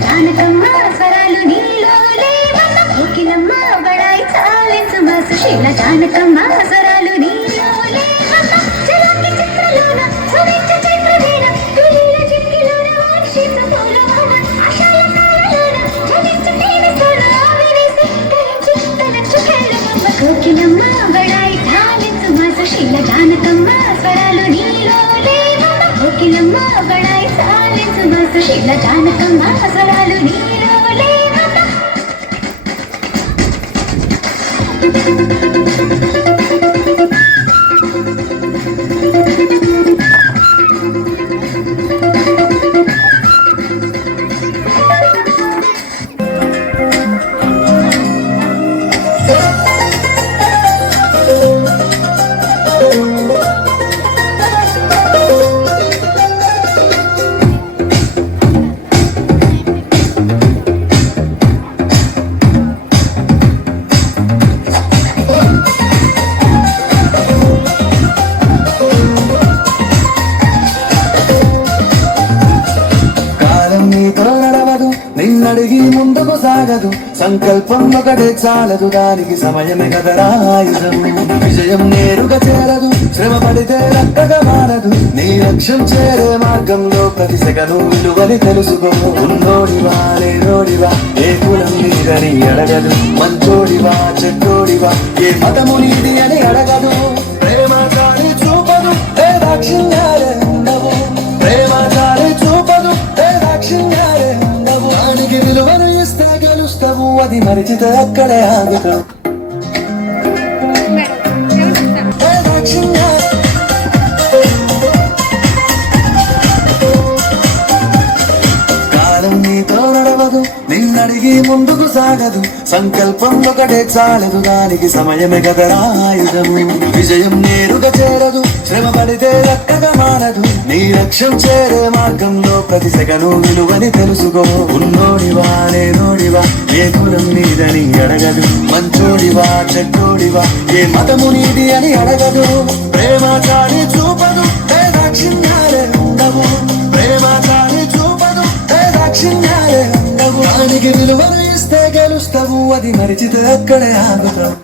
జానకమ్మ స్వరాలు నీలో లేవన్న కోకిలమ్మ బడాయి చాలెంచు మాసు శీల జానకమ్మ స్వరాలు నీలో లేవన్న చలాకి చిత్రలోన సురేచ చైత్రవీణ తులిల చిక్కిలోన వార్షిక పూలవాన ఆశల తాళలోన చలించు తేనె సోన ఆవిరేసి కరించు తలచు కళ్ళమ్మ కోకిలమ్మ బడాయి చాలెంచు మాసు శీల జానకమ్మ స్వరాలు నీలో లేవన్న కోకిలమ్మ బడాయి చాలెంచు మాసు శీల జానకమ్మ స్వరాలు నీలో లేవన్న నిన్నడిగి ముందుకు సాగదు సంకల్పం ఒకటే చాలదు దానికి సమయమే కదరా ఆయుధం విజయం నేరుగా చేరదు శ్రమ పడితే రక్కగా మారదు నీ లక్ష్యం చేరే మార్గంలో ప్రతి సెకను విలువని తెలుసుకో ఉన్నోడివా లేనోడివా ఏ కులం నీదని అడగదు మంచోడివా చెడ్డోడివా ఏ మతము నీది అని అడగదు ప్రేమ చాలి చూపదు ఏ దాక్షిణ్యాలే ఉండవు ప్రేమ చాలి చూపదు ఏ దాక్షిణ్యాలే దానికి విలువను ఇస్తే గెలుస్తావు అది మరిచితే అక్కడే ఆగుతావు కాలం నీతో నడవదు నిన్నడిగి ముందుకు సాగదు సంకల్పం ఒకటే చాలదు దానికి సమయమే కదరా ఆయుధము విజయం నేరుగా చేరదు శ్రమ పడితే రక్కగా మారదు నీ లక్ష్యం చేరే మార్గంలో ప్రతి సెకను విలువని తెలుసుకో ఉన్నోడివా లేనోడివా ఏ కులం నీదని అడగదు మంచోడివా చెడ్డోడివా ఏ మతము నీది అని అడగదు ప్రేమ చాలి చూపదు ఏ దాక్షిణ్యాలే ఉండవు ప్రేమ చాలి చూపదు ఏ దాక్షిణ్యాలే ఉండవు దానికి విలువను ఇస్తే గెలుస్తావు అది మరిచితే అక్కడే ఆగుతావు